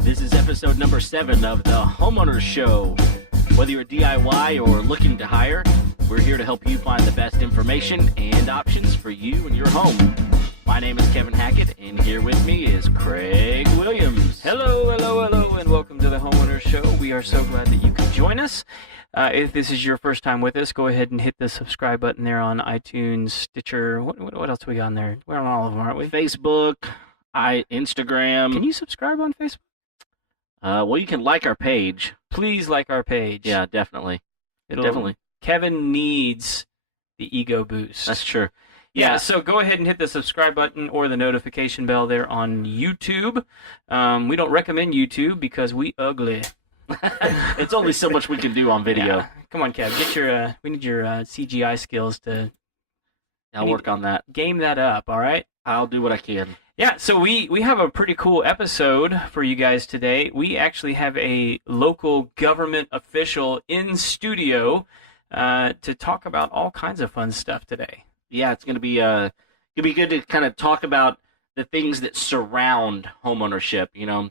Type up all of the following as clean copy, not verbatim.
This is episode number 7 of the Homeowners Show. Whether you're DIY or looking to hire, we're here to help you find the best information and options for you and your home. My name is Kevin Hackett, and here with me is Craig Williams. Hello, and welcome to the Homeowners Show. We are so glad that you could join us. If this is your first time with us, go ahead and hit the subscribe button there on iTunes, Stitcher. What else we got on there? We're on all of them, aren't we? Facebook, Instagram. Can you subscribe on Facebook? Well, you can like our page. Please like our page. Yeah, definitely. Definitely. Kevin needs the ego boost. That's true. Yeah, so go ahead and hit the subscribe button or the notification bell there on YouTube. We don't recommend YouTube because we ugly. It's only so much we can do on video. Yeah. Come on, Kev. We need your CGI skills to... I'll work on that. Game that up, all right? I'll do what I can. Yeah, so we have a pretty cool episode for you guys today. We actually have a local government official in studio to talk about all kinds of fun stuff today. Yeah, it's gonna be good to kind of talk about the things that surround homeownership. You know,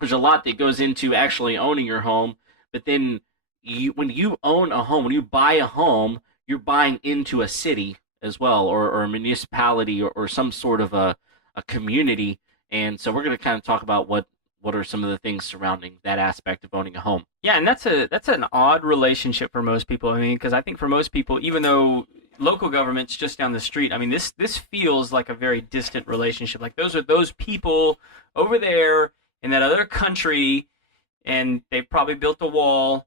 there's a lot that goes into actually owning your home, but then when you own a home, when you buy a home, you're buying into a city as well, or a municipality, or some sort of a community. And so we're going to kind of talk about what are some of the things surrounding that aspect of owning a home. Yeah, and that's an odd relationship for most people. I mean, because I think for most people, even though local government's just down the street, I mean, this feels like a very distant relationship. Like those are those people over there in that other country, and they've probably built a wall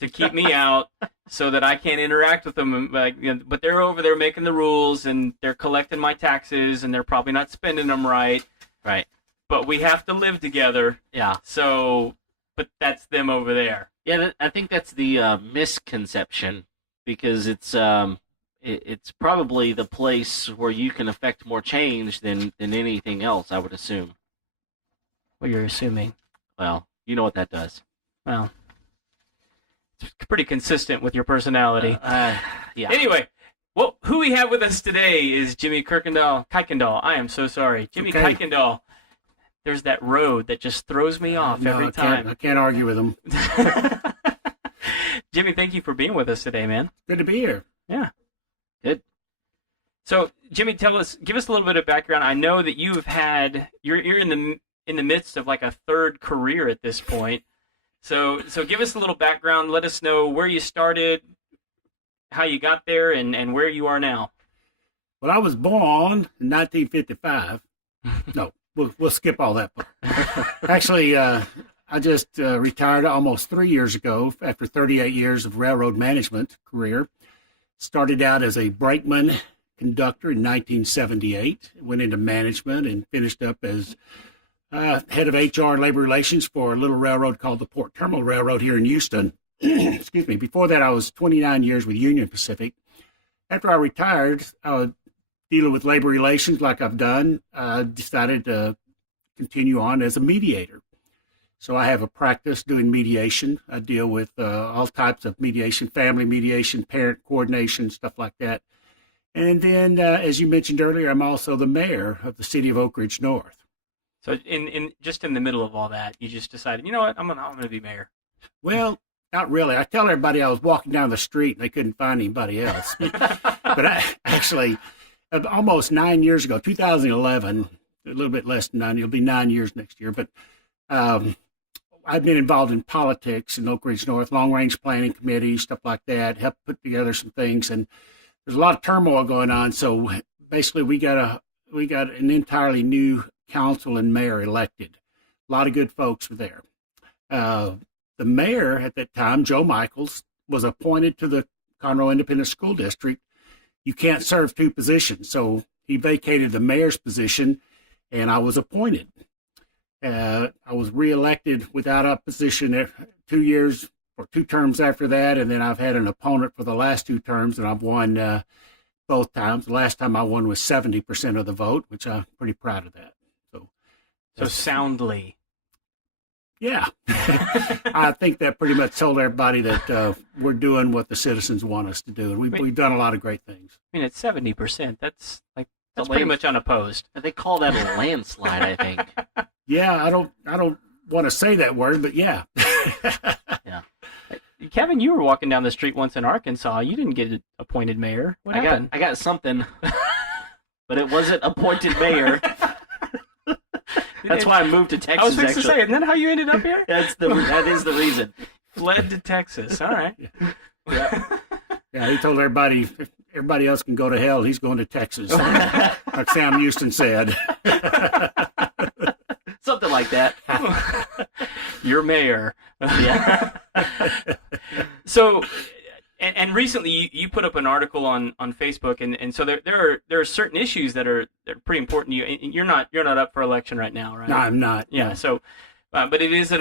to keep me out so that I can't interact with them. But they're over there making the rules, and they're collecting my taxes, and they're probably not spending them right. Right. But we have to live together. Yeah. So, but that's them over there. Yeah, I think that's the misconception, because it's probably the place where you can affect more change than anything else, I would assume. Well, you're assuming. Well, you know what that does. Well, it's pretty consistent with your personality. Yeah. Anyway, well, who we have with us today is Jimmy Kuykendall. I am so sorry. Jimmy Kuykendall. There's that road that just throws me off every time. I can't argue with him. Jimmy, thank you for being with us today, man. Good to be here. Yeah. Good. So, Jimmy, give us a little bit of background. I know that you're in the midst of like a third career at this point. So give us a little background. Let us know where you started, how you got there, and where you are now. Well, I was born in 1955. No, we'll skip all that. Actually, I just retired almost 3 years ago after 38 years of railroad management career. Started out as a brakeman conductor in 1978. Went into management and finished up as head of HR and labor relations for a little railroad called the Port Terminal Railroad here in Houston. Excuse me. Before that, I was 29 years with Union Pacific. After I retired, I was dealing with labor relations like I've done. I decided to continue on as a mediator. So I have a practice doing mediation. I deal with all types of mediation, family mediation, parent coordination, stuff like that. And then, as you mentioned earlier, I'm also the mayor of the city of Oak Ridge North. So in the middle of all that, you just decided, you know what, I'm gonna be mayor. Well, not really. I tell everybody I was walking down the street and they couldn't find anybody else. But I actually, almost 9 years ago, 2011, a little bit less than 9, it'll be 9 years next year. But I've been involved in politics in Oak Ridge North, long-range planning committees, stuff like that, helped put together some things. And there's a lot of turmoil going on. So basically we got an entirely new council and mayor elected. A lot of good folks were there. The mayor at that time, Joe Michaels, was appointed to the Conroe Independent School District. You can't serve two positions, so he vacated the mayor's position, and I was appointed. I was reelected without opposition 2 years or 2 terms after that, and then I've had an opponent for the last 2 terms, and I've won both times. The last time I won was 70% of the vote, which I'm pretty proud of that. So soundly. Yeah. I think that pretty much told everybody that we're doing what the citizens want us to do. And we've done a lot of great things. I mean, it's 70%. That's The pretty land- much unopposed. They call that a landslide, I think. Yeah, I don't want to say that word, but yeah. Yeah. Kevin, you were walking down the street once in Arkansas. You didn't get appointed mayor. What happened? I got something, but it wasn't appointed mayor. That's why I moved to Texas. I was fixing to say, isn't that how you ended up here? That is the reason. Fled to Texas. All right. Yeah. Yeah, he told everybody else can go to hell. He's going to Texas, like Sam Houston said. Something like that. You're mayor. Yeah. So, and recently you put up an article on Facebook, and so there are certain issues that are pretty important to you. And you're not up for election right now, right? No, I'm not. Yeah. No. So, but it is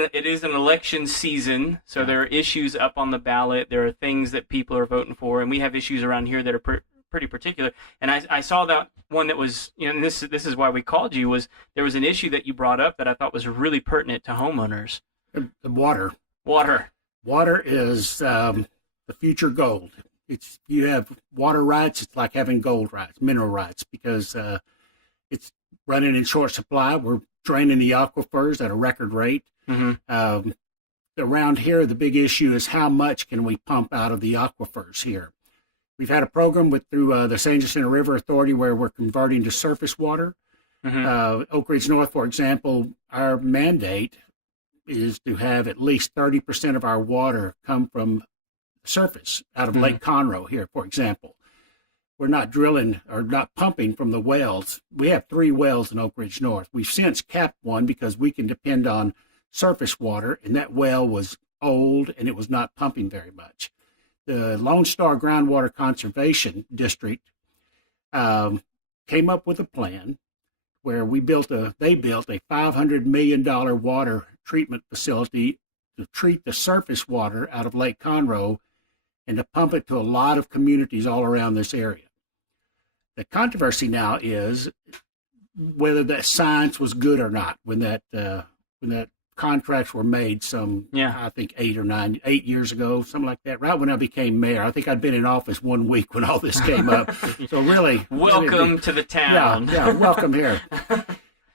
an election season, so there are issues up on the ballot. There are things that people are voting for, and we have issues around here that are pretty particular. And I saw that one that was, and this is why we called you, was there was an issue that you brought up that I thought was really pertinent to homeowners. The water. Water is the future gold. You have water rights. It's like having gold rights, mineral rights, because it's running in short supply. We're draining the aquifers at a record rate. Mm-hmm. Around here, the big issue is how much can we pump out of the aquifers here. We've had a program through the San Jacinto River Authority where we're converting to surface water. Mm-hmm. Oak Ridge North, for example, our mandate is to have at least 30% of our water come from the surface out of Lake Conroe here, for example. We're not drilling or not pumping from the wells. We have 3 wells in Oak Ridge North. We've since capped one because we can depend on surface water, and that well was old and it was not pumping very much. The Lone Star Groundwater Conservation District came up with a plan where they built a $500 million water treatment facility to treat the surface water out of Lake Conroe and to pump it to a lot of communities all around this area. The controversy now is whether that science was good or not when that contracts were made I think 8 years ago, something like that, right when I became mayor. I think I'd been in office 1 week when all this came up. So really... Welcome to the town. Yeah, welcome here.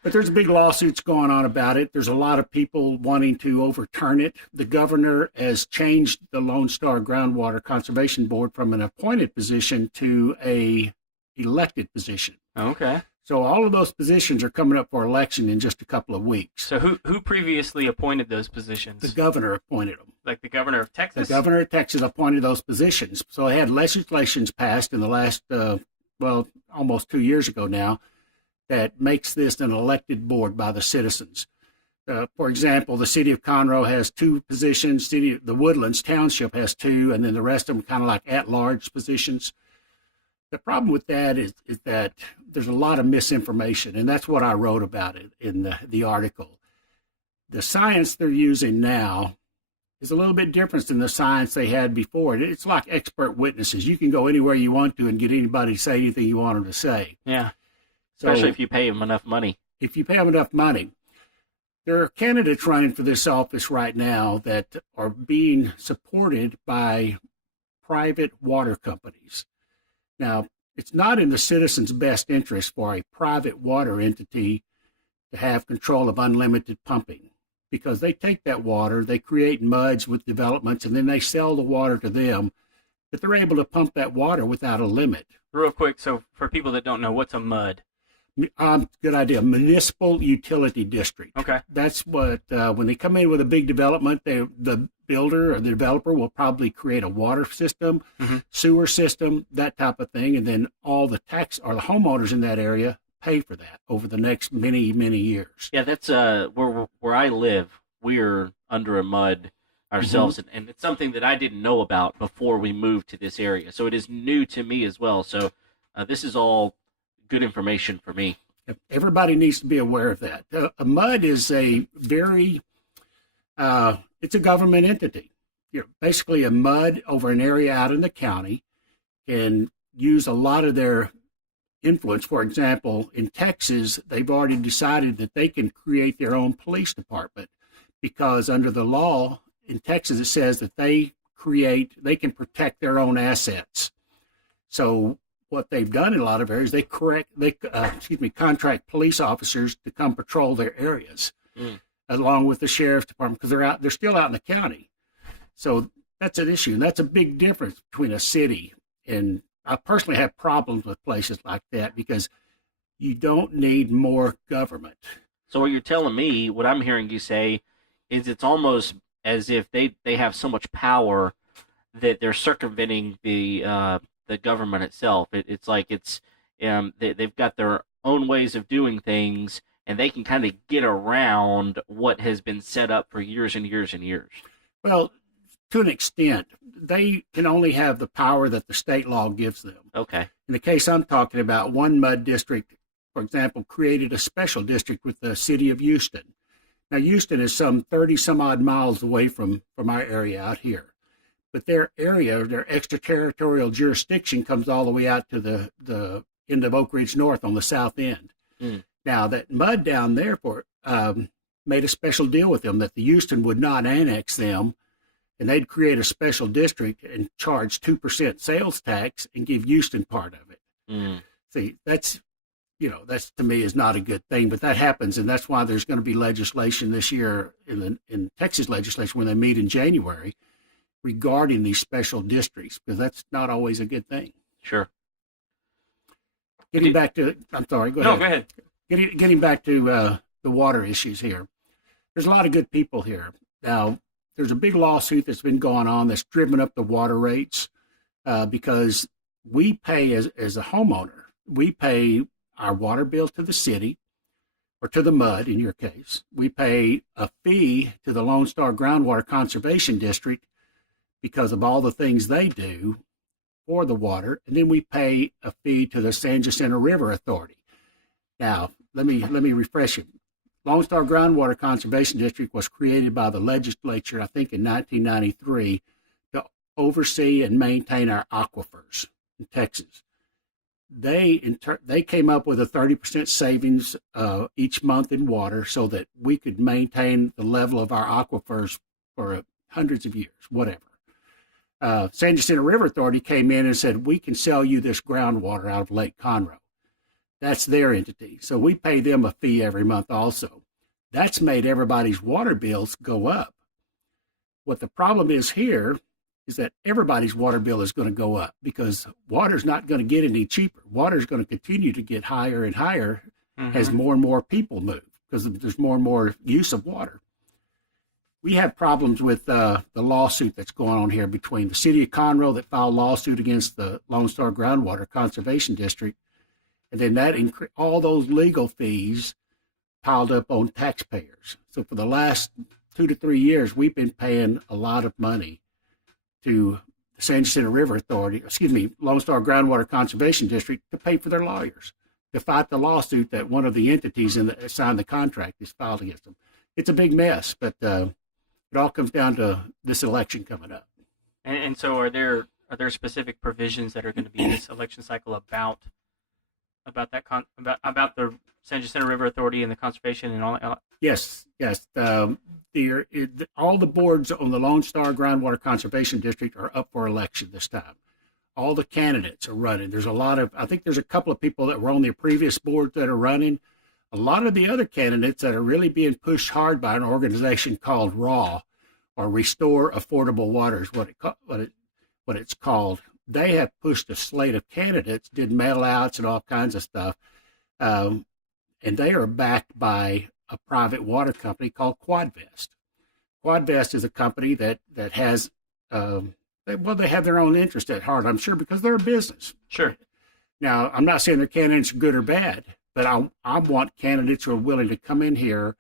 But there's big lawsuits going on about it. There's a lot of people wanting to overturn it. The governor has changed the Lone Star Groundwater Conservation Board from an appointed position to a elected position. Okay. So all of those positions are coming up for election in just a couple of weeks. So who previously appointed those positions? The governor appointed them. Like the governor of Texas? The governor of Texas appointed those positions. So they had legislations passed in the last, almost 2 years ago now, that makes this an elected board by the citizens. For example, the city of Conroe has 2 positions. The Woodlands Township has 2, and then the rest of them kind of like at-large positions. The problem with that is that there's a lot of misinformation, and that's what I wrote about it in the article. The science they're using now is a little bit different than the science they had before. It's like expert witnesses. You can go anywhere you want to and get anybody to say anything you want them to say. Yeah. Especially if you pay them enough money. If you pay them enough money. There are candidates running for this office right now that are being supported by private water companies. Now, it's not in the citizens' best interest for a private water entity to have control of unlimited pumping because they take that water, they create muds with developments, and then they sell the water to them, but they're able to pump that water without a limit. Real quick, so for people that don't know, what's a mud? Good idea. Municipal utility district. Okay. That's what, when they come in with a big development, the builder or the developer will probably create a water system, sewer system, that type of thing, and then all the the homeowners in that area pay for that over the next many, many years. Yeah, that's where I live. We're under a mud ourselves, and it's something that I didn't know about before we moved to this area. So it is new to me as well. So this is all good information for me. Everybody needs to be aware of that. A mud is a very, it's a government entity. Basically a mud over an area out in the county can use a lot of their influence. For example, in Texas, they've already decided that they can create their own police department because under the law in Texas, it says that they can protect their own assets. So what they've done in a lot of areas, they contract police officers to come patrol their areas, along with the sheriff's department, because they're still out in the county. So that's an issue, and that's a big difference between a city. And I personally have problems with places like that because you don't need more government. So what you're telling me, what I'm hearing you say, is it's almost as if they have so much power that they're circumventing the government itself. It's like they've got their own ways of doing things, and they can kind of get around what has been set up for years and years and years. Well, to an extent, they can only have the power that the state law gives them. Okay. In the case I'm talking about, one MUD district, for example, created a special district with the city of Houston. Now, Houston is some 30 some odd miles away from our area out here. But their area, their extraterritorial jurisdiction comes all the way out to the end of Oak Ridge North on the south end. Now, that MUD down there made a special deal with them that the Houston would not annex them, and they'd create a special district and charge 2% sales tax and give Houston part of it. See, that's to me is not a good thing, but that happens, and that's why there's going to be legislation this year in Texas legislation when they meet in January regarding these special districts, because that's not always a good thing. Sure. Getting back to, I'm sorry, go ahead. No, go ahead. Getting back to the water issues here. There's a lot of good people here. Now, there's a big lawsuit that's been going on that's driven up the water rates because we pay, as a homeowner, we pay our water bill to the city, or to the MUD in your case. We pay a fee to the Lone Star Groundwater Conservation District because of all the things they do for the water, and then we pay a fee to the San Jacinto River Authority. Now, let me refresh you. Lone Star Groundwater Conservation District was created by the legislature, I think, in 1993 to oversee and maintain our aquifers in Texas. They came up with a 30% savings each month in water so that we could maintain the level of our aquifers for hundreds of years, whatever. San Jacinto River Authority came in and said, we can sell you this groundwater out of Lake Conroe. That's their entity. So we pay them a fee every month also. That's made everybody's water bills go up. What the problem is here is that everybody's water bill is going to go up because water's not going to get any cheaper. Water's going to continue to get higher and higher as more and more people move because there's more and more use of water. We have problems with the lawsuit that's going on here between the city of Conroe that filed a lawsuit against the Lone Star Groundwater Conservation District, and then all those legal fees piled up on taxpayers. So for the last 2 to 3 years, we've been paying a lot of money to the San Jacinto River Authority, Lone Star Groundwater Conservation District to pay for their lawyers, to fight the lawsuit that one of the entities that signed the contract is filed against them. It's a big mess, but it all comes down to this election coming up. And so are there specific provisions that are going to be in this election cycle about the San Jacinto River Authority and the conservation and all that? Yes. All the boards on the Lone Star Groundwater Conservation District are up for election this time. All the candidates are running. I think there's a couple of people that were on the previous board that are running. A lot of the other candidates that are really being pushed hard by an organization called RAW, or Restore Affordable Water is what it's called. They have pushed a slate of candidates, did mail outs and all kinds of stuff. And they are backed by a private water company called Quadvest. Quadvest is a company that has, they have their own interest at heart, I'm sure, because they're a business. Sure. Now, I'm not saying their candidates are good or bad, but I want candidates who are willing to come in here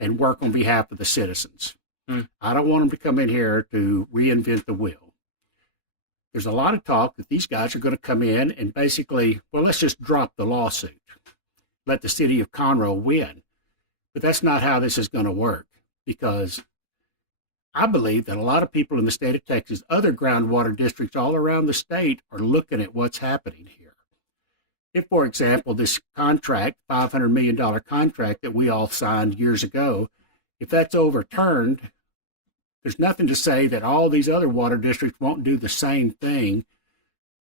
and work on behalf of the citizens. I don't want them to come in here to reinvent the wheel. There's a lot of talk that these guys are going to come in and basically, let's just drop the lawsuit. Let the city of Conroe win. But that's not how this is going to work, because I believe that a lot of people in the state of Texas, other groundwater districts all around the state, are looking at what's happening here. If, for example, this contract, $500 million contract that we all signed years ago, If that's overturned, there's nothing to say that all these other water districts won't do the same thing,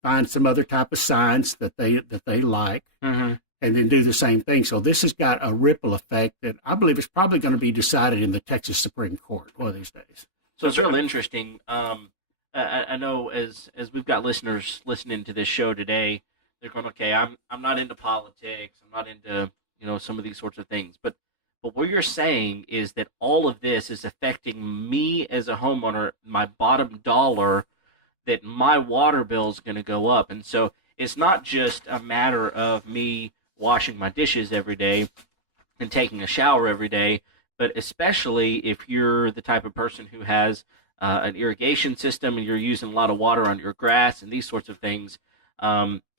find some other type of signs that they like, Mm-hmm. and then do the same thing. So this has got a ripple effect that I believe is probably going to be decided in the Texas Supreme Court one of these days. So it's real interesting. I know as we've got listeners listening to this show today, they're going, okay, I'm not into politics. I'm not into some of these sorts of things. But what you're saying is that all of this is affecting me as a homeowner, my bottom dollar, that my water bill is going to go up. And so it's not just a matter of me washing my dishes every day and taking a shower every day, but especially if you're the type of person who has an irrigation system and you're using a lot of water on your grass and these sorts of things, that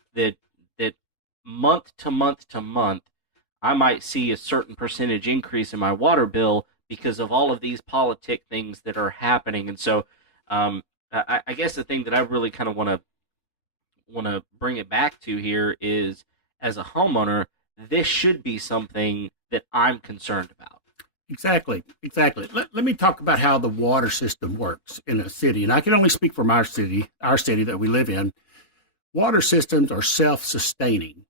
month to month to month, I might see a certain percentage increase in my water bill because of all of these politic things that are happening. And so I guess the thing that I really kind of want to bring it back to here is, as a homeowner, this should be something that I'm concerned about. Exactly. Let me talk about how the water system works in a city. And I can only speak from our city that we live in. Water systems are self-sustaining.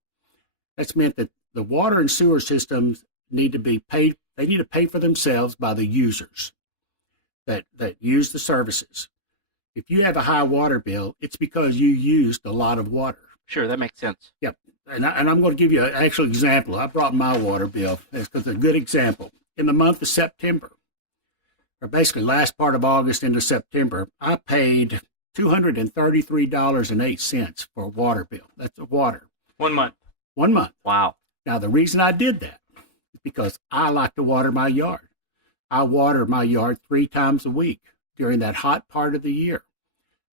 That's meant that the water and sewer systems need to be paid. They need to pay for themselves by the users that use the services. If you have a high water bill, it's because you used a lot of water. Sure, that makes sense. Yep. And I'm going to give you an actual example. I brought my water bill because it's a good example. In the month of September, or basically last part of August into September, I paid $233.08 for a water bill. That's a water. 1 month. 1 month. Wow. Now, the reason I did that is because I like to water my yard. I water my yard 3 times a week during that hot part of the year.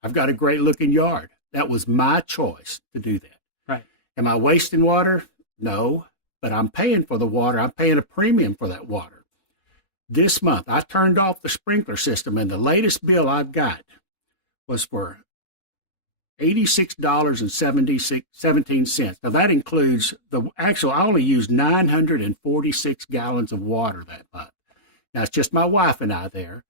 I've got a great looking yard. That was my choice to do that. Right. Am I wasting water? No, but I'm paying for the water. I'm paying a premium for that water. This month, I turned off the sprinkler system, and the latest bill I've got was for $86.17. Now, that includes I only used 946 gallons of water that month. Now, it's just my wife and I there.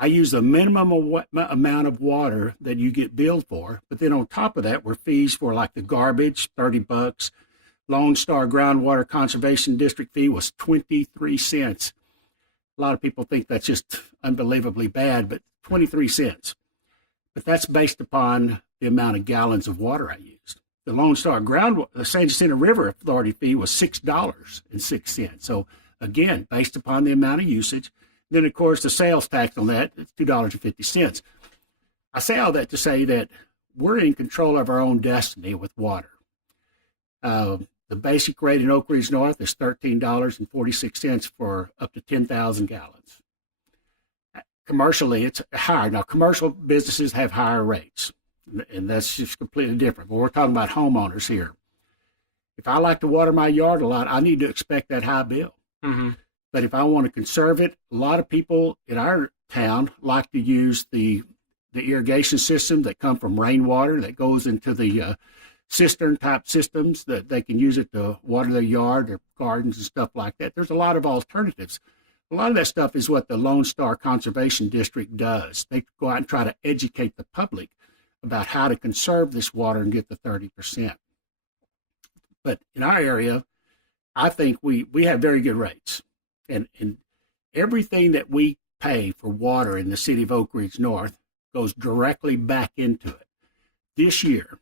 I use the minimum amount of water that you get billed for, but then on top of that were fees for like the garbage, $30. Lone Star Groundwater Conservation District fee was 23 cents. A lot of people think that's just unbelievably bad, but 23 cents. But that's based upon the amount of gallons of water I used. The Lone Star the San Jacinto River Authority fee was $6.06. So again, based upon the amount of usage. Then, of course, the sales tax on that is $2.50. I say all that to say that we're in control of our own destiny with water. The basic rate in Oak Ridge North is $13.46 for up to 10,000 gallons. Commercially, it's higher. Now, commercial businesses have higher rates, and that's just completely different. But we're talking about homeowners here. If I like to water my yard a lot, I need to expect that high bill. Mm-hmm. But if I want to conserve it, a lot of people in our town like to use the irrigation system that come from rainwater that goes into the cistern type systems that they can use it to water their yard, their gardens and stuff like that. There's a lot of alternatives. A lot of that stuff is what the Lone Star Conservation District does. They go out and try to educate the public about how to conserve this water and get the 30%. But in our area, I think we have very good rates. And everything that we pay for water in the city of Oak Ridge North goes directly back into it. This year,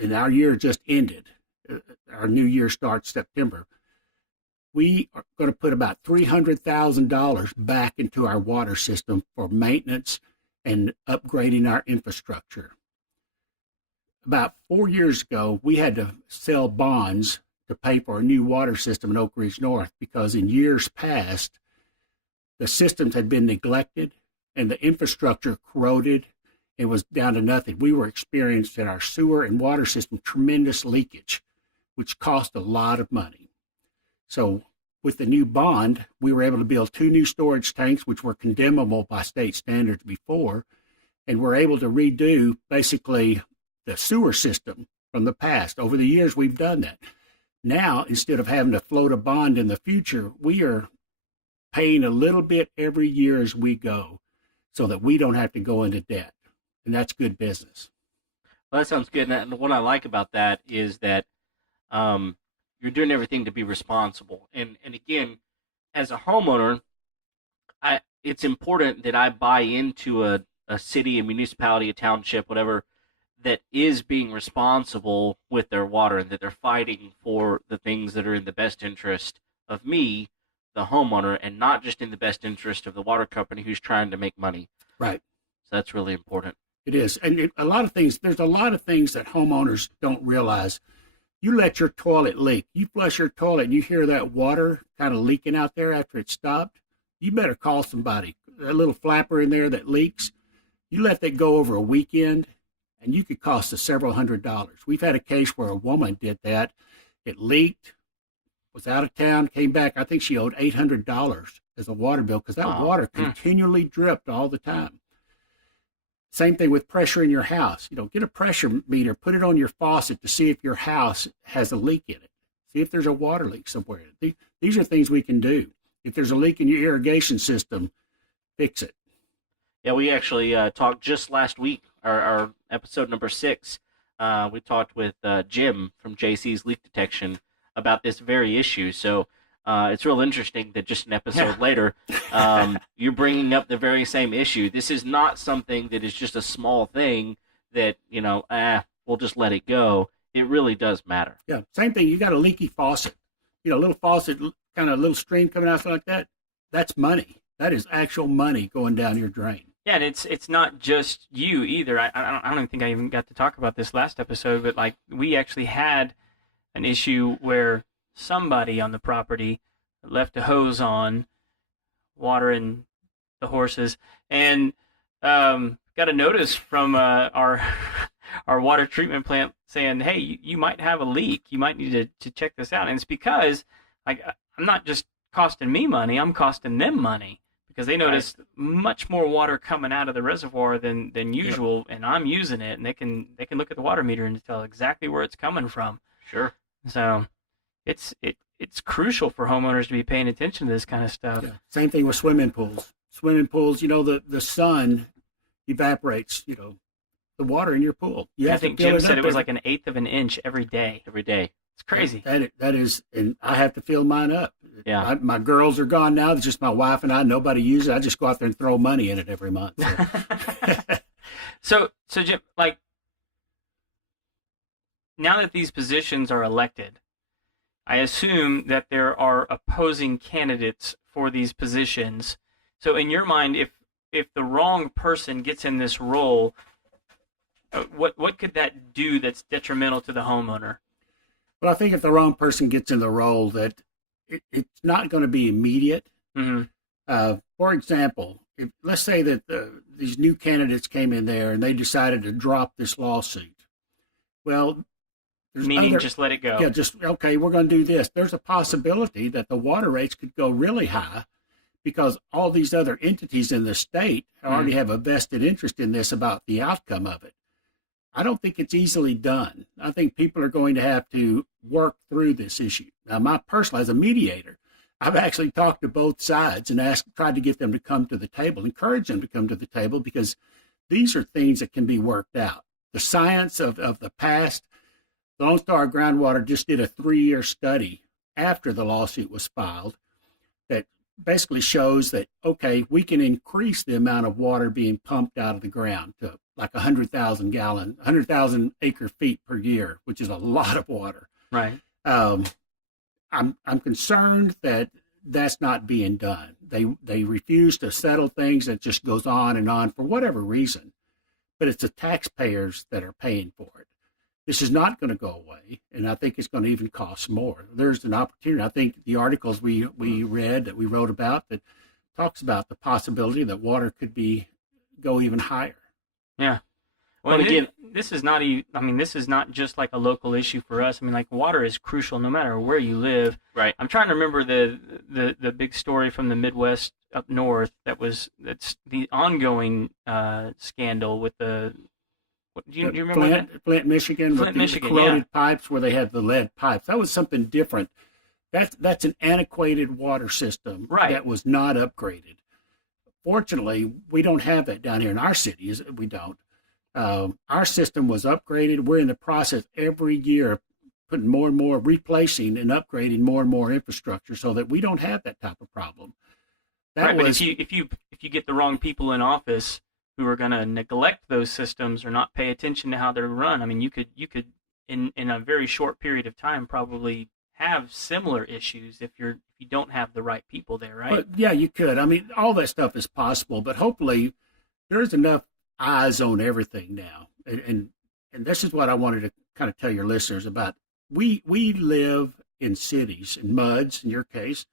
and our year just ended, our new year starts September, we are going to put about $300,000 back into our water system for maintenance and upgrading our infrastructure. About 4 years ago, we had to sell bonds to pay for a new water system in Oak Ridge North because in years past, the systems had been neglected and the infrastructure corroded and was down to nothing. We were experiencing in our sewer and water system tremendous leakage, which cost a lot of money. So with the new bond, we were able to build 2 new storage tanks, which were condemnable by state standards before, and we're able to redo basically the sewer system from the past. Over the years, we've done that. Now, instead of having to float a bond in the future, we are paying a little bit every year as we go so that we don't have to go into debt. And that's good business. Well, that sounds good. And what I like about that is that you're doing everything to be responsible. And again, as a homeowner, it's important that I buy into a city, a municipality, a township, whatever, that is being responsible with their water and that they're fighting for the things that are in the best interest of me, the homeowner, and not just in the best interest of the water company who's trying to make money. Right. So that's really important. It is. And a lot of things, there's a lot of things that homeowners don't realize. You let your toilet leak. You flush your toilet and you hear that water kind of leaking out there after it's stopped. You better call somebody. That little flapper in there that leaks, you let that go over a weekend and you could cost us several $100s. We've had a case where a woman did that. It leaked, was out of town, came back. I think she owed $800 as a water bill because that water continually dripped all the time. Same thing with pressure in your house. Get a pressure meter, put it on your faucet to see if your house has a leak in it. See if there's a water leak somewhere. These are things we can do. If there's a leak in your irrigation system, fix it. Yeah, we actually talked just last week, our episode number 6. We talked with Jim from JC's Leak Detection about this very issue. So it's real interesting that just an episode later, you're bringing up the very same issue. This is not something that is just a small thing that, we'll just let it go. It really does matter. Yeah, same thing. You got a leaky faucet. A little faucet, kind of a little stream coming out like that. That's money. That is actual money going down your drain. Yeah, and it's not just you either. I don't even think I even got to talk about this last episode, but like we actually had an issue where somebody on the property left a hose on, watering the horses, and got a notice from our water treatment plant saying, "Hey, you might have a leak. You might need to check this out." And it's because I'm not just costing me money; I'm costing them money because they noticed much more water coming out of the reservoir than usual, and I'm using it, and they can look at the water meter and tell exactly where it's coming from. Sure. So it's crucial for homeowners to be paying attention to this kind of stuff. Yeah. Same thing with swimming pools. Swimming pools, the sun evaporates, the water in your pool. I think Jim said it was like 1/8 of an inch every day. Every day. It's crazy. That is, and I have to fill mine up. Yeah. My girls are gone now. It's just my wife and I. Nobody uses it. I just go out there and throw money in it every month. So Jim, like, now that these positions are elected, I assume that there are opposing candidates for these positions. So in your mind, if the wrong person gets in this role, what could that do that's detrimental to the homeowner? Well, I think if the wrong person gets in the role, that it's not going to be immediate. Mm-hmm. For example, let's say that these new candidates came in there and they decided to drop this lawsuit. Well, meaning just let it go. Yeah, okay, we're going to do this. There's a possibility that the water rates could go really high because all these other entities in the state already have a vested interest in this about the outcome of it. I don't think it's easily done. I think people are going to have to work through this issue. Now, as a mediator, I've actually talked to both sides and tried to get them to come to the table, encourage them to come to the table because these are things that can be worked out. The science of the past, Lone Star Groundwater just did a 3-year study after the lawsuit was filed that basically shows that, okay, we can increase the amount of water being pumped out of the ground to like 100,000 acre feet per year, which is a lot of water. Right. I'm concerned that that's not being done. They refuse to settle things. It just goes on and on for whatever reason. But it's the taxpayers that are paying for it. This is not going to go away, and I think it's going to even cost more. There's an opportunity. I think the articles we read, that we wrote about, that talks about the possibility that water could go even higher. Yeah. Well, again, this is not this is not just like a local issue for us. I mean, like, water is crucial no matter where you live. Right. I'm trying to remember the big story from the Midwest up north that's the ongoing scandal with the. Do you remember that? Flint, Michigan. Flint, Michigan, corroded pipes where they had the lead pipes. That was something different. That's an antiquated water system Right. that was not upgraded. Fortunately, we don't have that down here in our cities. We don't. Our system was upgraded. We're in the process every year putting more and more, replacing and upgrading more and more infrastructure so that we don't have that type of problem. That Right, but was, if you get the wrong people in office who are going to neglect those systems or not pay attention to how they're run, I mean, you could in a very short period of time probably have similar issues if you don't have the right people there, right? but yeah, you could. I mean, all that stuff is possible, but hopefully there's enough eyes on everything now. And this is what I wanted to kind of tell your listeners about. We live in cities, in MUDs in your case.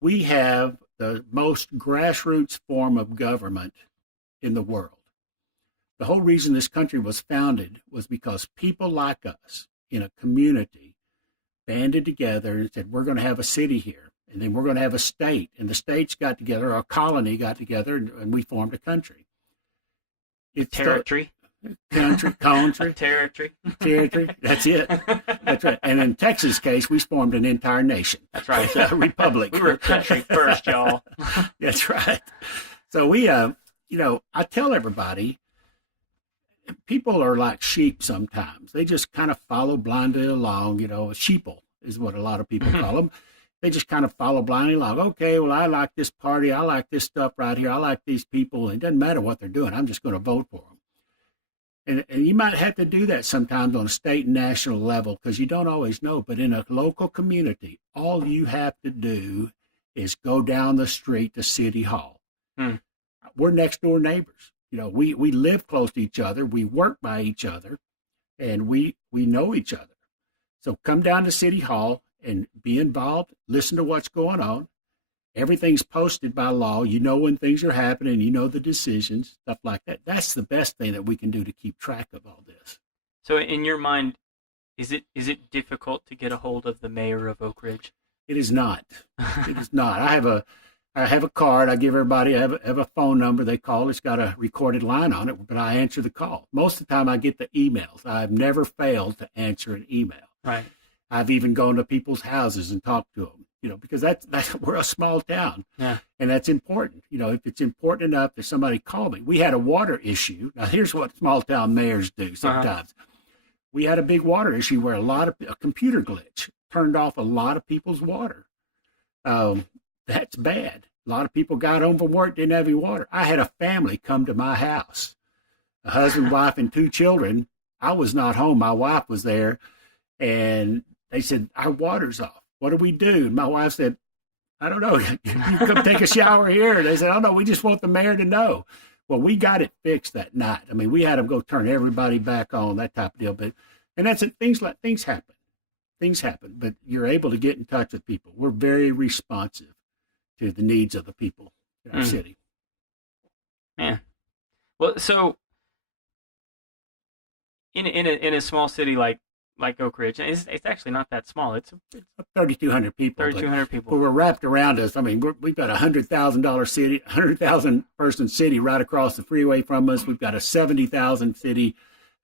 We have the most grassroots form of government in the world. The whole reason this country was founded was because people like us in a community banded together and said, we're going to have a city here, and then we're going to have a state, and the states got together, our colony got together, and we formed a country. It's Territory. Territory. That's it. That's right. And in Texas' case, we formed an entire nation. That's right. A republic. We were a country first, y'all. That's right. So we, I tell everybody, people are like sheep sometimes. They just kind of follow blindly along, sheeple is what a lot of people call them. They just kind of follow blindly along. Okay, well, I like this party. I like this stuff right here. I like these people. It doesn't matter what they're doing. I'm just going to vote for them. And you might have to do that sometimes on a state and national level because you don't always know. But in a local community, all you have to do is go down the street to City Hall. We're next door neighbors. We live close to each other. We work by each other, and we know each other. So come down to City Hall and be involved. Listen to what's going on. Everything's posted by law. You know when things are happening. You know the decisions, stuff like that. That's the best thing that we can do to keep track of all this. So in your mind, is it difficult to get a hold of the mayor of Oak Ridge? It is not. It is not. I have a card. I give everybody. I have a phone number they call. It's got a recorded line on it, but I answer the call. Most of the time I get the emails. I've never failed to answer an email. Right. I've even gone to people's houses and talked to them. Because that's we're a small town, yeah, and that's important. If it's important enough that somebody call me. We had a water issue. Now, here's what small town mayors do sometimes. We had a big water issue where a computer glitch turned off a lot of people's water. That's bad. A lot of people got home from work, didn't have any water. I had a family come to my house, a husband, wife, and 2 children. I was not home. My wife was there, and they said, our water's off. What do we do? And my wife said, I don't know. You come take a shower here. And they said, oh, no, we just want the mayor to know. Well, we got it fixed that night. I mean, we had them go turn everybody back on, that type of deal. And that's it. Things happen. Things happen. But you're able to get in touch with people. We're very responsive to the needs of the people in our city. Man. Well, so in a small city like Oak Ridge, and it's actually not that small. It's 3,200 people. 3,200 people. But we're wrapped around us. I mean, we've got a $100,000 city, 100,000 person city right across the freeway from us. We've got a 70,000 city.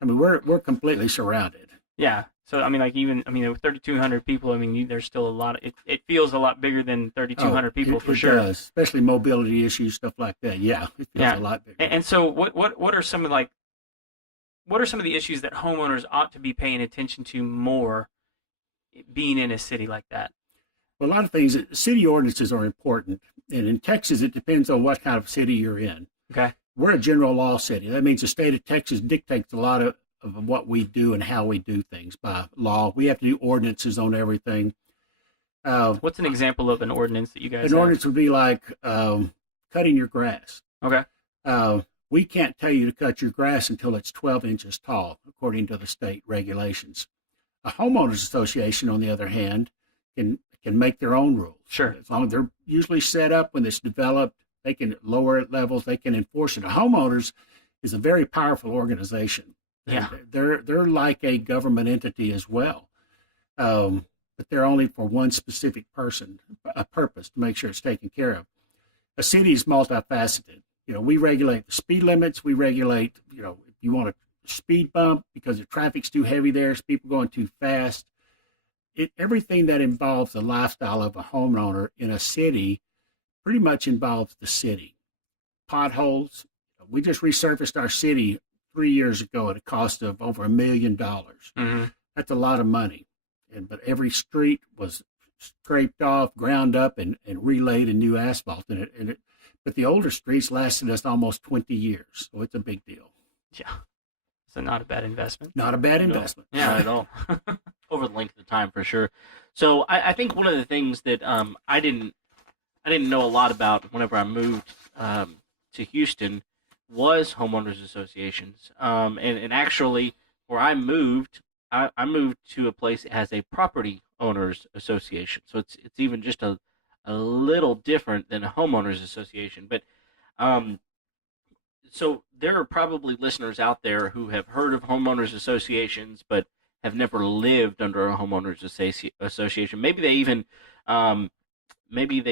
I mean, we're completely surrounded. Yeah. So I mean, with 3,200 people, I mean, there's still a lot. It feels a lot bigger than 3,200 people for sure. It does, especially mobility issues, stuff like that. Yeah, it feels a lot bigger. And so, what are some of the issues that homeowners ought to be paying attention to more being in a city like that? Well, a lot of things, city ordinances are important. And in Texas, it depends on what kind of city you're in. Okay. We're a general law city. That means the state of Texas dictates a lot of what we do and how we do things by law. We have to do ordinances on everything. What's an example of an ordinance that you guys have? An ordinance would be like cutting your grass. Okay. We can't tell you to cut your grass until it's 12 inches tall, according to the state regulations. A homeowners association, on the other hand, can make their own rules. Sure. As long as they're usually set up when it's developed, they can lower it levels, they can enforce it. A homeowners is a very powerful organization. Yeah. They're like a government entity as well. But they're only for one specific person, a purpose to make sure it's taken care of. A city is multifaceted. We regulate the speed limits. We regulate, if you want a speed bump because the traffic's too heavy there, it's people going too fast. everything that involves the lifestyle of a homeowner in a city pretty much involves the city. Potholes. We just resurfaced our city 3 years ago at a cost of over $1 million. Mm-hmm. That's a lot of money. But every street was scraped off, ground up, and relaid a new asphalt in it. But the older streets lasted us almost 20 years. So it's a big deal. Yeah. So not a bad investment. Not a bad investment. No, not at all. Over the length of time, for sure. So I think one of the things that I didn't know a lot about whenever I moved to Houston was homeowners associations. And actually, where I moved to a place that has a property owners association. So it's even just a little different than a homeowners association. But so there are probably listeners out there who have heard of homeowners associations, but have never lived under a homeowners association. Maybe they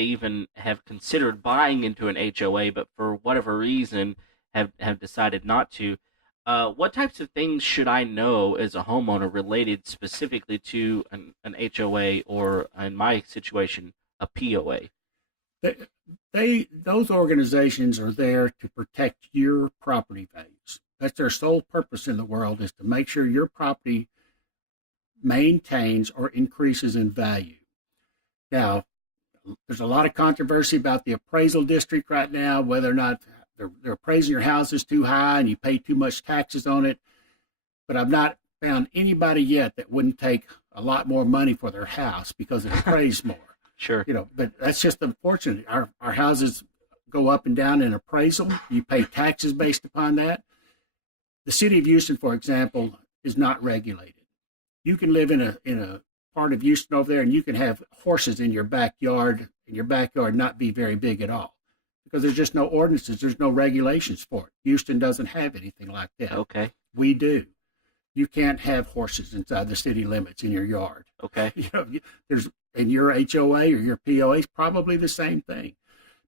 even have considered buying into an HOA, but for whatever reason have decided not to. What types of things should I know as a homeowner related specifically to an HOA or, in my situation, a POA? Those organizations are there to protect your property values. That's their sole purpose in the world, is to make sure your property maintains or increases in value. Now, there's a lot of controversy about the appraisal district right now, whether or not they're appraising your houses too high and you pay too much taxes on it. But I've not found anybody yet that wouldn't take a lot more money for their house because it appraised more. Sure. But that's just unfortunate. Our houses go up and down in appraisal. You pay taxes based upon that. The city of Houston, for example, is not regulated. You can live in a part of Houston over there, and you can have horses in your backyard, and your backyard not be very big at all, because there's just no ordinances, there's no regulations for it. Houston doesn't have anything like that. Okay. We do. You can't have horses inside the city limits in your yard. Okay. There's in your HOA or your POA is probably the same thing,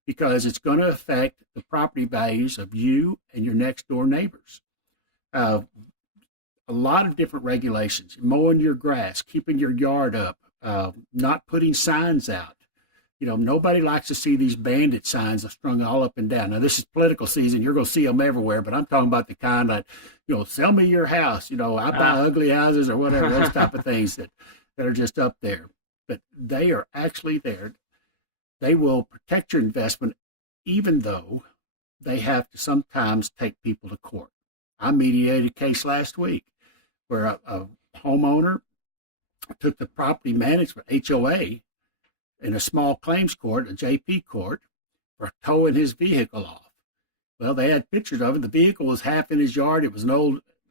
because it's going to affect the property values of you and your next door neighbors. A lot of different regulations: mowing your grass, keeping your yard up, not putting signs out. Nobody likes to see these bandit signs strung all up and down. Now, this is political season. You're going to see them everywhere, but I'm talking about the kind that, sell me your house. I buy ugly houses or whatever, those type of things that are just up there. But they are actually there. They will protect your investment, even though they have to sometimes take people to court. I mediated a case last week where a homeowner took the property management HOA in a small claims court, a JP court, for towing his vehicle off. Well, they had pictures of it. The vehicle was half in his yard. It was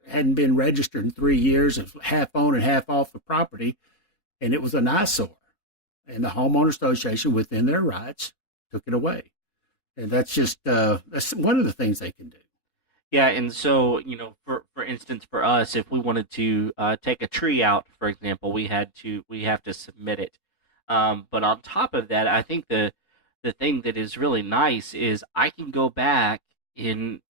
hadn't been registered in 3 years. It was half on and half off the property, and it was an eyesore. And the homeowner association, within their rights, took it away. And that's just that's one of the things they can do. Yeah, and so, for instance, for us, if we wanted to take a tree out, for example, we have to submit it. But on top of that, I think the thing that is really nice is I can go back in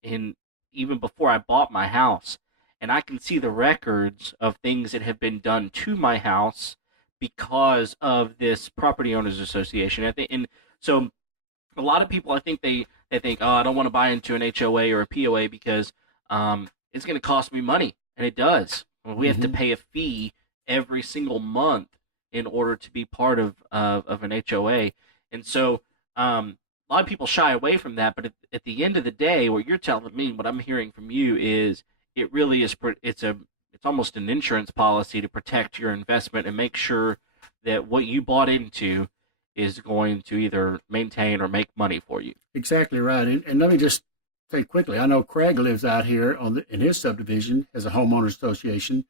even before I bought my house, and I can see the records of things that have been done to my house because of this property owners association. And so a lot of people, I think they think, oh, I don't want to buy into an HOA or a POA because it's going to cost me money, and it does. We have to pay a fee every single month in order to be part of an HOA. And so a lot of people shy away from that, but at the end of the day, what you're telling me, what I'm hearing from you is it really is, it's almost an insurance policy to protect your investment and make sure that what you bought into is going to either maintain or make money for you. Exactly right. And let me just say quickly, I know Craig lives out here in his subdivision, has a homeowners association,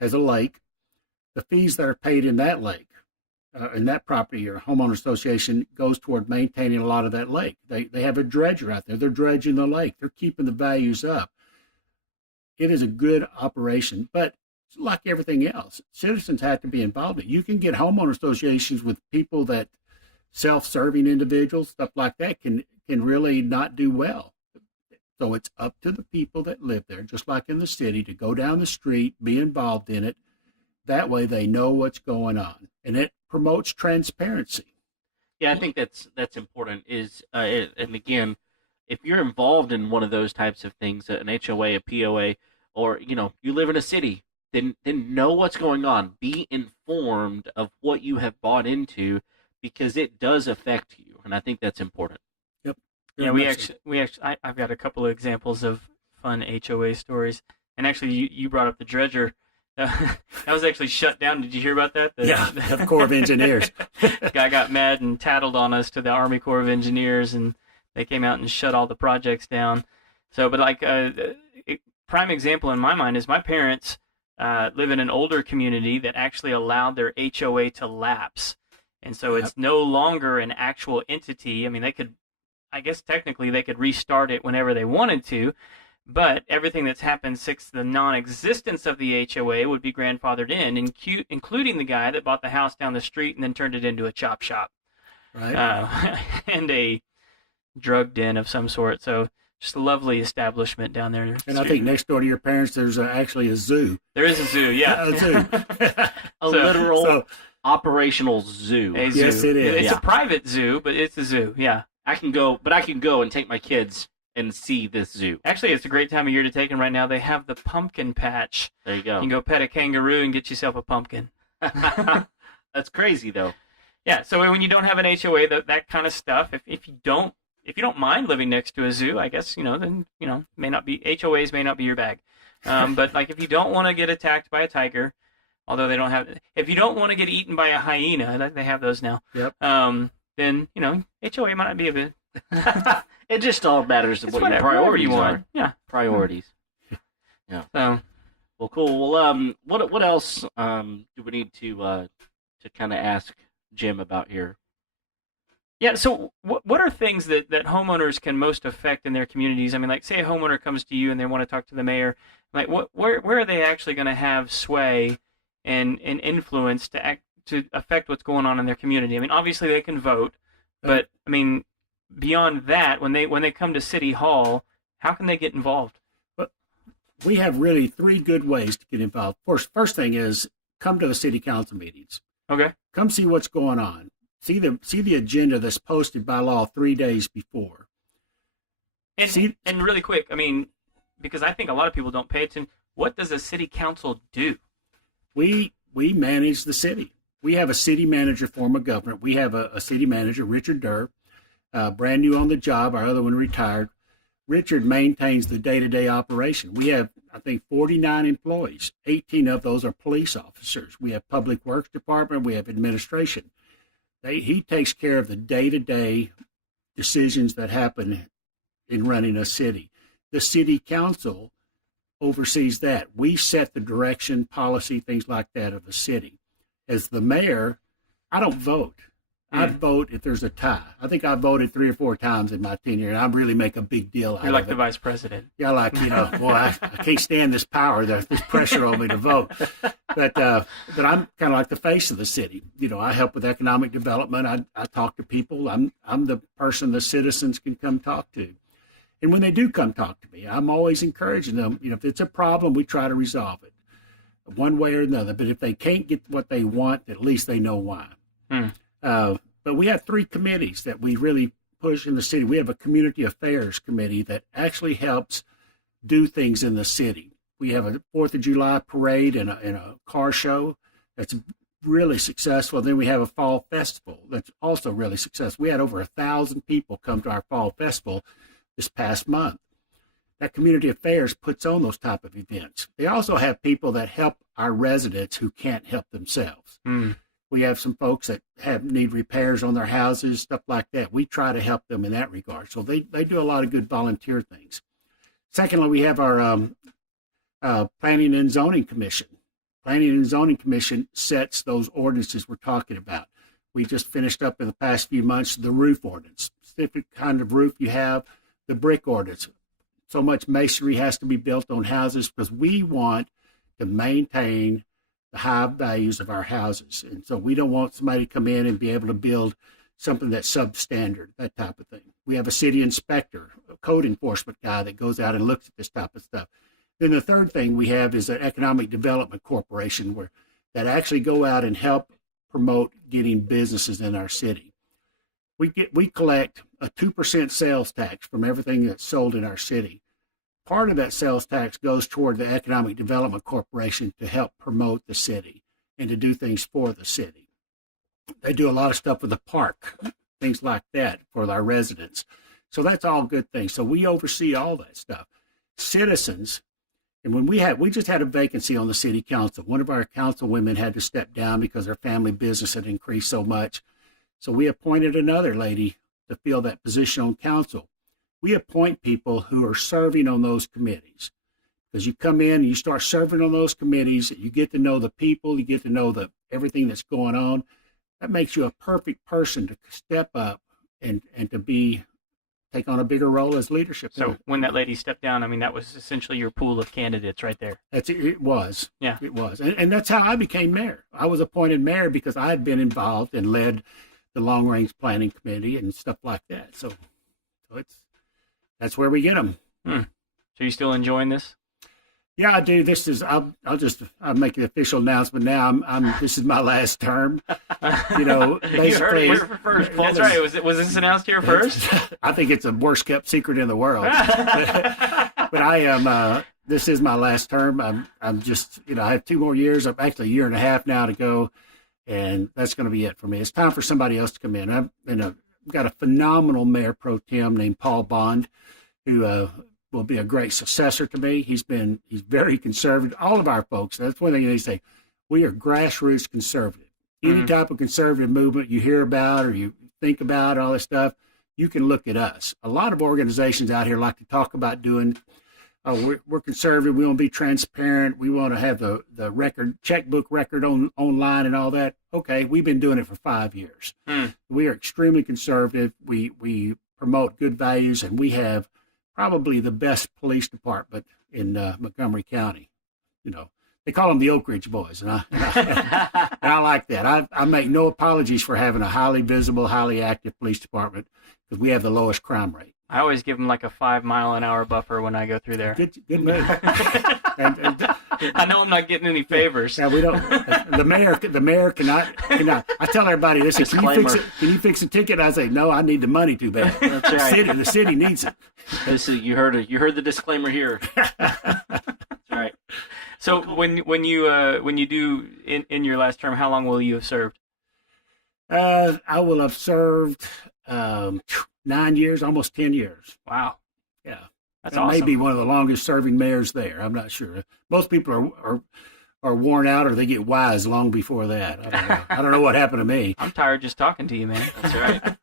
has a lake. The fees that are paid in that lake, in that property or homeowner association, goes toward maintaining a lot of that lake. They have a dredger out there. They're dredging the lake. They're keeping the values up. It is a good operation, but like everything else, citizens have to be involved in it. You can get homeowner associations with people that self-serving individuals, stuff like that, can really not do well. So it's up to the people that live there, just like in the city, to go down the street, be involved in it, That way they know what's going on, and it promotes transparency. Yeah, I think that's important. And again, if you're involved in one of those types of things, an HOA, a POA, or you live in a city, then know what's going on. Be informed of what you have bought into, because it does affect you, and I think that's important. Yep. Yeah, I've got a couple of examples of fun HOA stories, and actually, you brought up the dredger. That was actually shut down. Did you hear about that? The Corps of Engineers. Guy got mad and tattled on us to the Army Corps of Engineers, and they came out and shut all the projects down. So, but prime example in my mind is my parents live in an older community that actually allowed their HOA to lapse. And so it's no longer an actual entity. I mean, I guess technically they could restart it whenever they wanted to, but everything that's happened since the non-existence of the HOA would be grandfathered in, including the guy that bought the house down the street and then turned it into a chop shop. Right. And a drug den of some sort. So just a lovely establishment down there. And I think next door to your parents, there's actually a zoo. There is a zoo, yeah. A zoo. Literal operational zoo. A zoo. Yes, it is. It's a private zoo, but it's a zoo, yeah. I can go and take my kids and see this zoo. Actually, it's a great time of year to take them right now. They have the pumpkin patch. There you go. You can go pet a kangaroo and get yourself a pumpkin. That's crazy, though. Yeah, so when you don't have an HOA, that kind of stuff, if you don't mind living next to a zoo, I guess, then, may not be, HOAs may not be your bag. But like if you don't want to get attacked by a tiger, although they don't have, if you don't want to get eaten by a hyena, they have those now. Yep. Then, HOA might not be a bit. It just all matters of It's what your priorities are. Yeah. Priorities. Yeah. So, well, cool. Well, what else do we need to kind of ask Jim about here? yeah, so what are things that homeowners can most affect in their communities? I mean, like, say a homeowner comes to you and they want to talk to the mayor. Like, where are they actually going to have sway and influence to affect what's going on in their community? I mean, obviously they can vote, but I mean, beyond that, when they come to City Hall, how can they get involved? But we have really 3 good ways to get involved. First thing is come to the city council meetings. Okay. Come see what's going on. See the agenda that's posted by law 3 days before. And really quick, I mean, because I think a lot of people don't pay attention. What does a city council do? We manage the city. We have a city manager form of government. We have a city manager, Richard Durr, brand new on the job. Our other one retired. Richard maintains the day-to-day operation. We have, I think, 49 employees. 18 of those are police officers. We have public works department. We have administration. He takes care of the day-to-day decisions that happen in running a city. The city council oversees that. We set the direction, policy, things like that of the city. As the mayor, I don't vote. I vote if there's a tie. I think I voted 3 or 4 times in my tenure, and I really make a big deal out of it. You're like the vice president. Yeah, I can't stand this power, this pressure on me to vote. But I'm kind of like the face of the city. I help with economic development. I talk to people. I'm the person the citizens can come talk to. And when they do come talk to me, I'm always encouraging them. If it's a problem, we try to resolve it one way or another. But if they can't get what they want, at least they know why. But we have 3 committees that we really push in the city. We have a community affairs committee that actually helps do things in the city. We have a 4th of July parade and a car show that's really successful. Then we have a fall festival that's also really successful. We had over 1,000 people come to our fall festival this past month. That community affairs puts on those type of events. They also have people that help our residents who can't help themselves. We have some folks that need repairs on their houses, stuff like that. We try to help them in that regard. So they do a lot of good volunteer things. Secondly, we have our Planning and Zoning Commission. Planning and Zoning Commission sets those ordinances we're talking about. We just finished up in the past few months the roof ordinance, specific kind of roof you have, the brick ordinance. So much masonry has to be built on houses because we want to maintain the high values of our houses. And so we don't want somebody to come in and be able to build something that's substandard, that type of thing. We have a city inspector, a code enforcement guy that goes out and looks at this type of stuff. Then the third thing we have is an economic development corporation where that actually go out and help promote getting businesses in our city. We collect a 2% sales tax from everything that's sold in our city. Part of that sales tax goes toward the Economic Development Corporation to help promote the city and to do things for the city. They do a lot of stuff with the park, things like that for our residents. So that's all good things. So we oversee all that stuff. Citizens, and when we just had a vacancy on the city council. One of our councilwomen had to step down because her family business had increased so much. So we appointed another lady to fill that position on council. We appoint people who are serving on those committees. Because you come in and you start serving on those committees, you get to know the people, you get to know everything that's going on. That makes you a perfect person to step up and to take on a bigger role as leadership. So when that lady stepped down, I mean, that was essentially your pool of candidates right there. It was. Yeah. It was. And that's how I became mayor. I was appointed mayor because I had been involved and led the long range planning committee and stuff like that. So that's where we get them. So you still enjoying this? Yeah, I do. I'll make the official announcement now. This is my last term. You know, basically. You heard it here first. That's right. Was this announced here first? I think it's the worst kept secret in the world. But I am. This is my last term. I'm just. I have 2 more years. I'm actually a year and a half now to go, and that's going to be it for me. It's time for somebody else to come in. I've got a phenomenal mayor pro tem named Paul Bond, who will be a great successor to me. He's very conservative. All of our folks, that's one thing they say, we are grassroots conservative. Any type of conservative movement you hear about or you think about, all this stuff, you can look at us. A lot of organizations out here like to talk about doing, we're conservative, we want to be transparent, we want to have the checkbook record online and all that. Okay, we've been doing it for 5 years. We are extremely conservative. We promote good values, and we have probably the best police department in Montgomery County. They call them the Oak Ridge Boys, and I like that. I make no apologies for having a highly visible, highly active police department because we have the lowest crime rate. I always give them like a 5-mile-an-hour buffer when I go through there. Good move. I know I'm not getting any favors. Yeah, we don't. The mayor cannot. I tell everybody, listen, can you fix a ticket? I say, no, I need the money too bad. That's right. The city needs it. You heard the disclaimer here. That's right. So when you do in your last term, how long will you have served? I will have served 9 years, almost 10 years. Wow. Yeah. That's awesome. awesome. Maybe one of the longest serving mayors there. I'm not sure. Most people are worn out or they get wise long before that. I don't know. I don't know what happened to me. I'm tired just talking to you, man. That's right.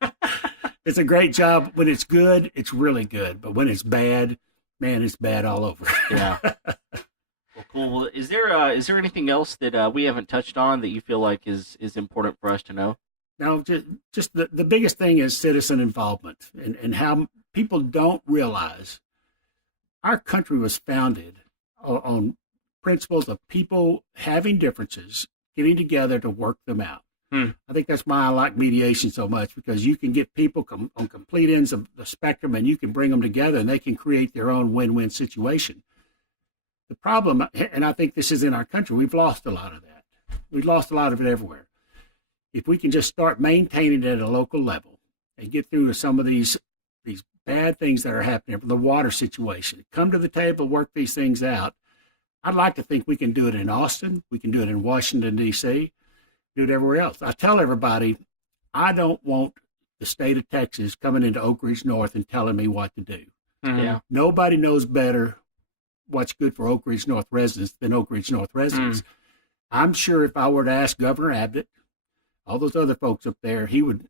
It's a great job. When it's good, it's really good. But when it's bad, man, it's bad all over. Yeah. Well, cool. Well, is there anything else that we haven't touched on that you feel like is important for us to know? Now, just the biggest thing is citizen involvement and how people don't realize our country was founded on principles of people having differences, getting together to work them out. I think that's why I like mediation so much, because you can get people on complete ends of the spectrum and you can bring them together and they can create their own win-win situation. The problem, and I think this is in our country, we've lost a lot of that. We've lost a lot of it everywhere. If we can just start maintaining it at a local level and get through some of these bad things that are happening, the water situation, come to the table, work these things out. I'd like to think we can do it in Austin. We can do it in Washington, D.C., do it everywhere else. I tell everybody, I don't want the state of Texas coming into Oak Ridge North and telling me what to do. Yeah. Nobody knows better what's good for Oak Ridge North residents than Oak Ridge North residents. I'm sure if I were to ask Governor Abbott, all those other folks up there, he would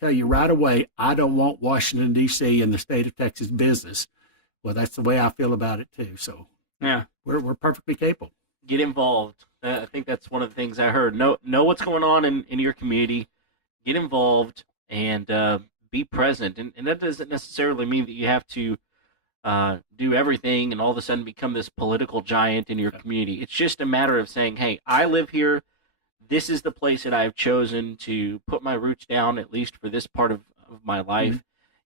tell you right away, I don't want Washington, D.C. and the state of Texas business. Well, that's the way I feel about it, too. So yeah, we're perfectly capable. Get involved. I think that's one of the things I heard. Know what's going on in your community. Get involved and be present. And that doesn't necessarily mean that you have to do everything and all of a sudden become this political giant in your community. It's just a matter of saying, hey, I live here. This is the place that I've chosen to put my roots down, at least for this part of my life,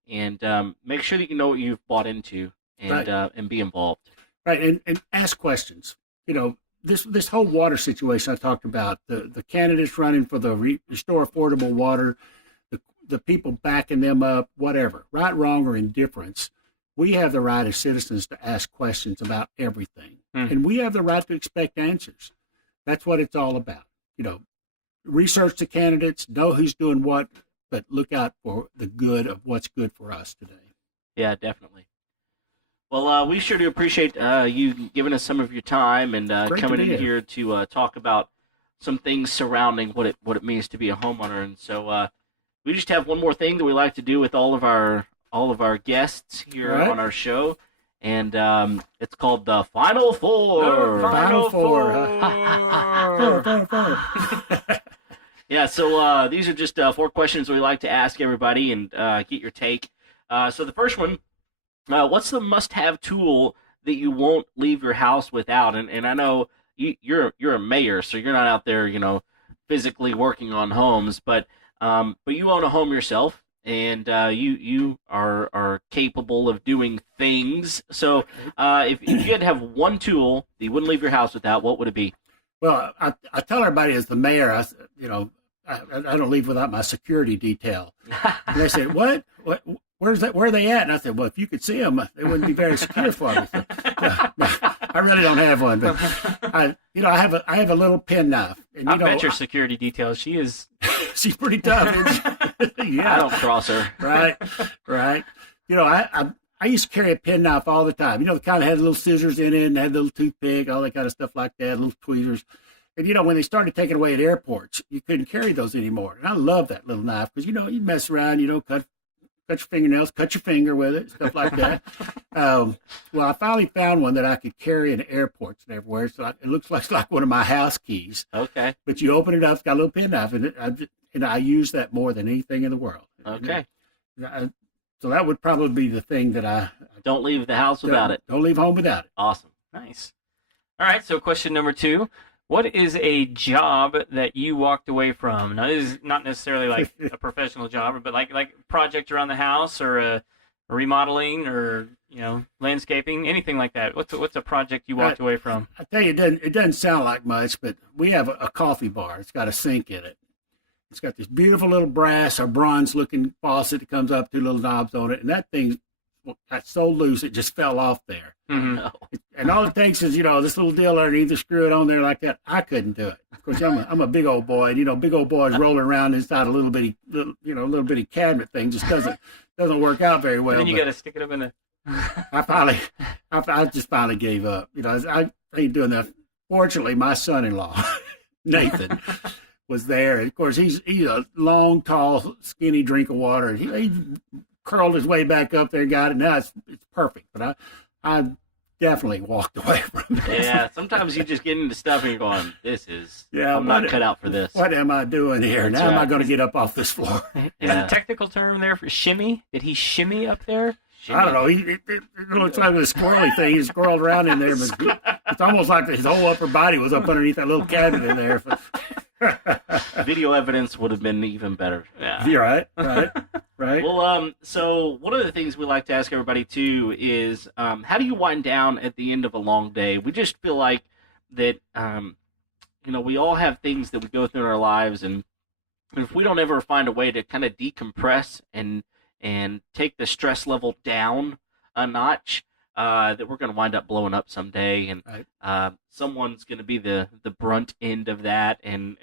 and make sure that you know what you've bought into and be involved. Right, and ask questions. this whole water situation I talked about, the candidates running for the Restore Affordable Water, the people backing them up, whatever, right, wrong, or indifference, we have the right as citizens to ask questions about everything. And we have the right to expect answers. That's what it's all about. Research the candidates, know who's doing what, but look out for the good of what's good for us today. Yeah, definitely. Well, we sure do appreciate you giving us some of your time and coming in here to talk about some things surrounding what it means to be a homeowner. And so we just have one more thing that we like to do with all of our guests here on our show, and it's called the Final Four. Final Four. Yeah, so these are just 4 questions we like to ask everybody and get your take. So the first one, what's the must-have tool that you won't leave your house without? And I know you're a mayor, so you're not out there, physically working on homes, but you own a home yourself, and you are capable of doing things. So if you had to have one tool that you wouldn't leave your house without, what would it be? Well, I tell everybody as the mayor, I don't leave without my security detail. And they say, what? Where's that? Where are they at? And I said, well, if you could see them, they wouldn't be very secure for me. So, I really don't have one, but I have a little penknife. And I bet your security detail. She's pretty tough. Yeah, I don't cross her. Right. I used to carry a penknife all the time. The kind of had little scissors in it and had a little toothpick, all that kind of stuff like that, little tweezers. And, when they started taking away at airports, you couldn't carry those anymore. And I love that little knife because, you mess around, cut your fingernails, cut your finger with it, stuff like that. Well, I finally found one that I could carry in airports and everywhere. So it looks like one of my house keys. Okay. But you open it up, it's got a little penknife in it. And I use that more than anything in the world. Okay. So that would probably be the thing that I don't leave the house without it. Don't leave home without it. Awesome. Nice. All right, so question number 2. What is a job that you walked away from? Now, this is not necessarily like a professional job, but like a project around the house or a remodeling or, landscaping, anything like that. What's a project you walked away from? I tell you, it doesn't sound like much, but we have a coffee bar. It's got a sink in it. It's got this beautiful little brass or bronze-looking faucet that comes up, 2 little knobs on it, and that thing got so loose it just fell off there. Mm-hmm. No. And all it takes is, this little deal underneath to screw it on there like that. I couldn't do it. Of course, I'm a big old boy, and big old boys rolling around inside a little bitty cabinet thing just doesn't work out very well. And then you got to stick it up in the. I just finally gave up. I ain't doing that. Fortunately, my son-in-law, Nathan, was there. And of course, he's a long, tall, skinny drink of water. And he curled his way back up there and got it. Now it's perfect. But I definitely walked away from it. Yeah, sometimes you just get into stuff and you're going, I'm not what- cut out for this. What am I doing here? That's Now am I right. going to get up off this floor? Is Yeah. a technical term there for shimmy? Did he shimmy up there? I don't know. It looks like a squirrely thing. He squirreled around in there, but it's almost like his whole upper body was up underneath that little cabinet in there. Video evidence would have been even better. Yeah. You're right. Well, so one of the things we like to ask everybody too is, how do you wind down at the end of a long day? We just feel like that, we all have things that we go through in our lives, and if we don't ever find a way to kind of decompress and take the stress level down a notch, that we're going to wind up blowing up someday, and Right. Someone's going to be the brunt end of that, and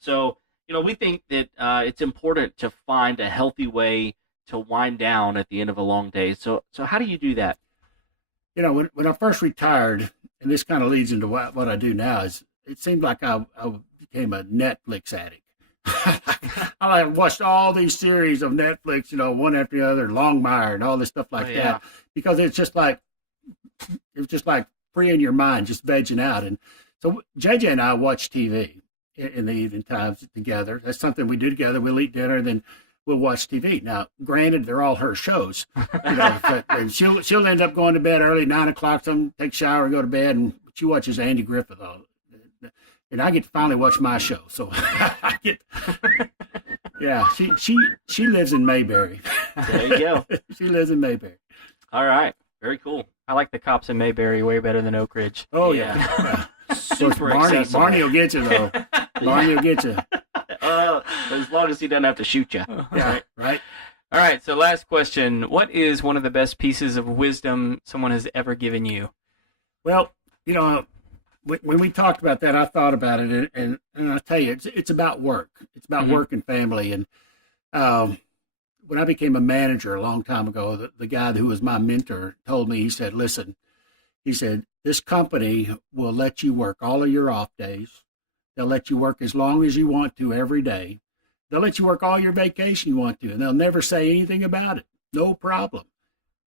so we think that it's important to find a healthy way to wind down at the end of a long day. So how do you do that? When I first retired, and this kind of leads into what I do now, is it seemed like I became a Netflix addict. I watched all these series of Netflix, one after the other, Longmire and all this stuff like that, because it's just like freeing your mind, just vegging out. And so JJ and I watch TV in the evening times together. That's something we do together. We'll eat dinner, and then we'll watch TV. Now, granted, they're all her shows, and she'll end up going to bed early, 9 o'clock. Some take a shower and go to bed, and she watches Andy Griffith all. And I get to finally watch my show. So I get, yeah, she lives in Mayberry. There you go. She lives in Mayberry. All right. Very cool. I like the cops in Mayberry way better than Oak Ridge. Oh, yeah. super Barney accessible. will get you though. Barney will get you. As long as he doesn't have to shoot you. Yeah, right. All right, so last question. What is one of the best pieces of wisdom someone has ever given you? Well, when we talked about that, I thought about it, and I tell you, it's about work. It's about work and family. And when I became a manager a long time ago, the guy who was my mentor told me, he said, listen, he said, this company will let you work all of your off days. They'll let you work as long as you want to every day. They'll let you work all your vacation you want to, and they'll never say anything about it. No problem.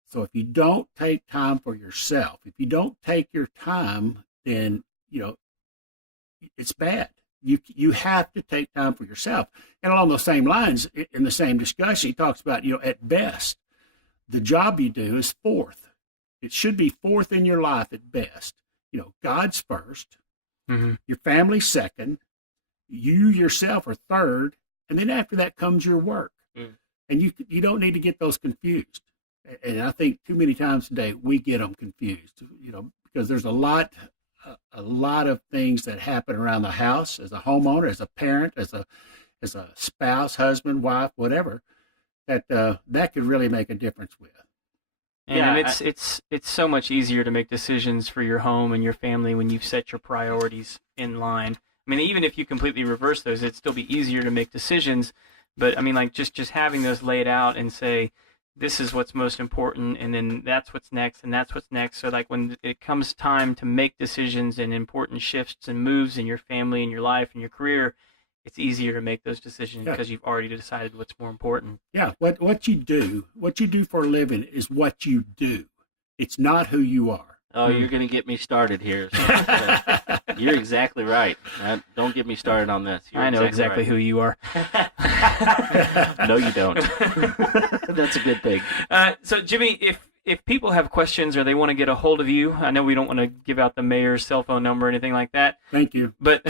So if you don't take time for yourself, if you don't take your time, then, it's bad. You have to take time for yourself. And along those same lines, in the same discussion, he talks about, at best, the job you do is fourth. It should be fourth in your life at best. God's first, your family second, you yourself are third, and then after that comes your work. And you don't need to get those confused. And I think too many times today we get them confused, because there's a lot of things that happen around the house as a homeowner, as a parent, as a spouse, husband, wife, whatever, that could really make a difference with. And it's so much easier to make decisions for your home and your family when you've set your priorities in line. I mean, even if you completely reverse those, it'd still be easier to make decisions. But I mean, like just having those laid out and say, this is what's most important, and then that's what's next, and that's what's next. So like when it comes time to make decisions and important shifts and moves in your family and your life and your career, it's easier to make those decisions because you've already decided what's more important. Yeah, what you do for a living is what you do. It's not who you are. Oh, you're going to get me started here. So, you're exactly right. Don't get me started on this. I know exactly right. who you are. No, you don't. That's a good thing. So, Jimmy, if people have questions or they want to get a hold of you, I know we don't want to give out the mayor's cell phone number or anything like that. Thank you. But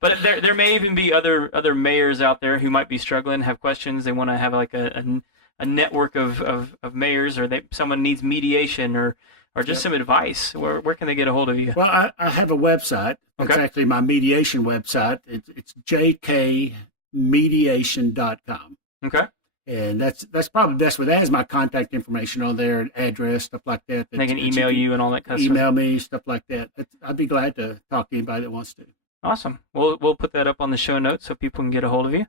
but there may even be other mayors out there who might be struggling, have questions. They want to have like a network of mayors, or someone needs mediation or just some advice. Where can they get a hold of you? Well, I have a website. It's actually my mediation website. It's jkmediation.com. Okay. And that's probably best. That has my contact information on there, address, stuff like that. They can email you and all that kind of stuff. Email me, stuff like that. I'd be glad to talk to anybody that wants to. Awesome. We'll put that up on the show notes so people can get a hold of you.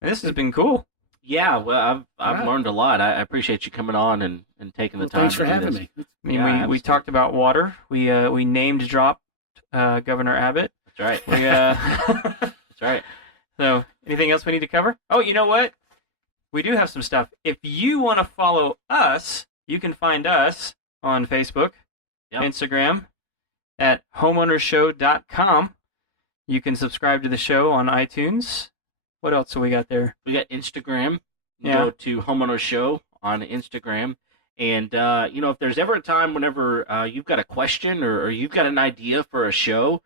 And this has been cool. Yeah, well, I've learned a lot. I appreciate you coming on and taking the time. Thanks for to do having this. me. I mean, we talked about water. We named dropped Governor Abbott. That's right. That's right. So, anything else we need to cover? Oh, you know what? We do have some stuff. If you want to follow us, you can find us on Facebook, Instagram, at homeownershow.com. You can subscribe to the show on iTunes. What else do we got there? We got Instagram. Go to Homeowners Show on Instagram. And, if there's ever a time whenever you've got a question or you've got an idea for a show,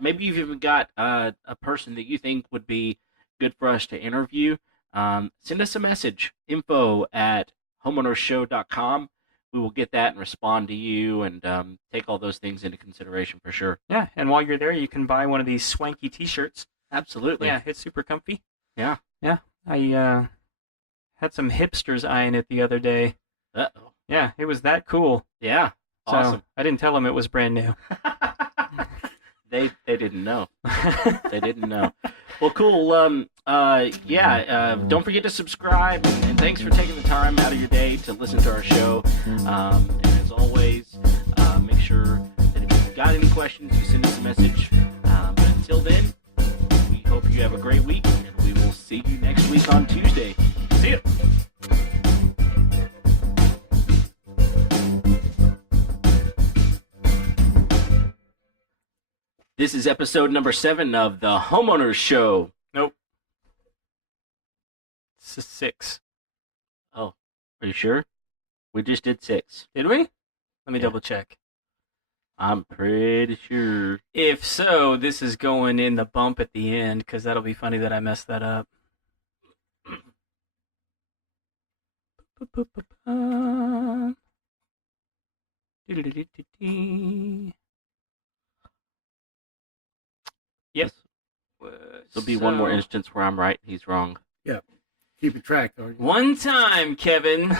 maybe you've even got a person that you think would be good for us to interview, send us a message, info@homeownershow.com. We will get that and respond to you and take all those things into consideration for sure. Yeah, and while you're there, you can buy one of these swanky T-shirts. Absolutely. Yeah, it's super comfy. Yeah. Yeah, I had some hipsters eyeing it the other day. Uh-oh. Yeah, it was that cool. Yeah, awesome. So I didn't tell them it was brand new. They didn't know. They didn't know. Well, cool. Don't forget to subscribe, and thanks for taking the time out of your day to listen to our show. And as always, make sure that if you've got any questions, you send us a message. But until then, we hope you have a great week, and we will see you next week on Tuesday. See you. This is episode number 7 of the Homeowners Show. Nope. This is 6. Oh, are you sure? We just did 6. Did we? Let me double check. I'm pretty sure. If so, this is going in the bump at the end, because that'll be funny that I messed that up. There'll be one more instance where I'm right, he's wrong. Yeah. Keep a track, though. One time, Kevin.